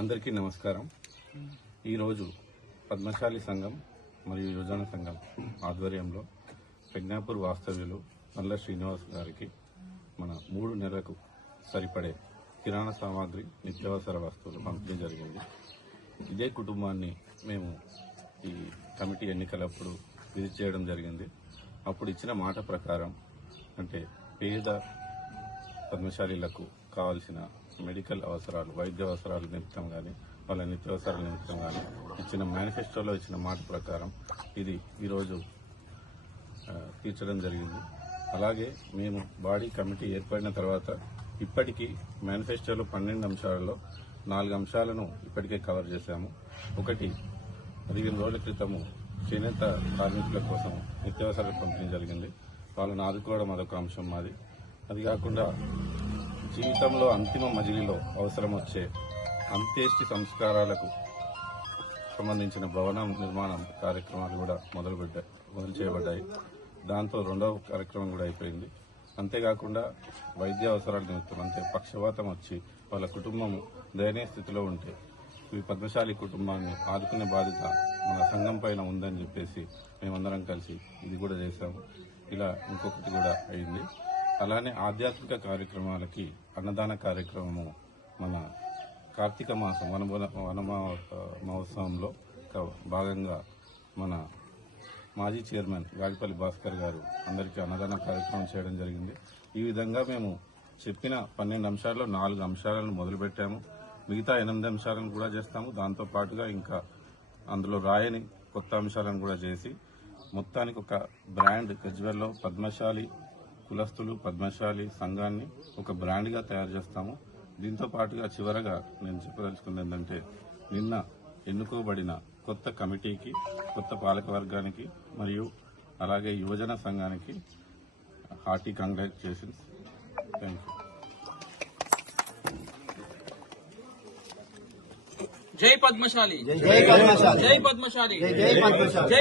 అందరికీ నమస్కారం. ఈరోజు పద్మశాలి సంఘం మరియు యువజన సంఘం ఆధ్వర్యంలో ప్రజ్ఞాపూర్ వాస్తవ్యులు నల్ల శ్రీనివాస్ గారికి మన 3 నెలలకు సరిపడే కిరాణా సామాగ్రి నిత్యావసర వస్తువులు పంపిణీ జరిగింది. ఇదే కుటుంబాన్ని మేము ఈ కమిటీ ఎన్నికలప్పుడు విజిట్ చేయడం జరిగింది. అప్పుడు ఇచ్చిన మాట ప్రకారం అంటే పేద పద్మశాలీలకు కావాల్సిన మెడికల్ అవసరాలు, వైద్య అవసరాల నిమిత్తం కానీ వాళ్ళ నిత్యావసరాల నిమిత్తం కానీ ఇచ్చిన మేనిఫెస్టోలో ఇచ్చిన మాట ప్రకారం ఇది ఈరోజు తీర్చడం జరిగింది. అలాగే మేము బాడీ కమిటీ ఏర్పడిన తర్వాత ఇప్పటికీ మేనిఫెస్టోలో 12 అంశాలలో 4 అంశాలను ఇప్పటికే కవర్ చేశాము. ఒకటి 15 రోజుల క్రితము చేనేత కార్మికుల కోసం నిత్యావసరాలు పంపిణీ జరిగింది. వాళ్ళని ఆదుకోవడం అదొక అంశం మాది. అది కాకుండా జీవితంలో అంతిమ మజిలీలో అవసరం వచ్చే అంత్యేష్టి సంస్కారాలకు సంబంధించిన భవన నిర్మాణం కార్యక్రమాలు కూడా మొదలు చేయబడ్డాయి. దాంతో 2వ కార్యక్రమం కూడా అయిపోయింది. అంతేకాకుండా వైద్య అవసరాల నిమిత్తం అంటే పక్షవాతం వచ్చి వాళ్ళ కుటుంబం దయనీయ స్థితిలో ఉంటే ఈ పద్మశాలి కుటుంబాన్ని ఆదుకునే బాధ్యత మన సంఘం పైన ఉందని చెప్పేసి మేమందరం కలిసి ఇది కూడా చేశాము. ఇలా ఇంకొకటి కూడా అయింది. అలానే ఆధ్యాత్మిక కార్యక్రమాలకి అన్నదాన కార్యక్రమము మన కార్తీక మాసం వన మహోత్సవంలో భాగంగా మన మాజీ చైర్మన్ గాడిపల్లి భాస్కర్ గారు అందరికీ అన్నదాన కార్యక్రమం చేయడం జరిగింది. ఈ విధంగా మేము చెప్పిన 12 అంశాల్లో 4 అంశాలను మొదలుపెట్టాము. మిగతా 8 అంశాలను కూడా చేస్తాము. దాంతో పాటుగా ఇంకా అందులో రాయని కొత్త అంశాలను కూడా చేసి మొత్తానికి ఒక బ్రాండ్ గజ్వేల్లో పద్మశాలి కులస్తులు పద్మశాలి సంఘాన్ని ఒక బ్రాండ్గా తయారు చేస్తాము. దీంతో పాటుగా చివరగా నేను చెప్పదలుచుకుంది ఏంటంటే నిన్న ఎన్నుకోబడిన కొత్త కమిటీకి, కొత్త పాలక వర్గానికి మరియు అలాగే యువజన సంఘానికి హార్టీ కంగ్రాచులేషన్స్. Thank you. జై పద్మశాలి, జై పద్మశాలి, జై పద్మశాలి.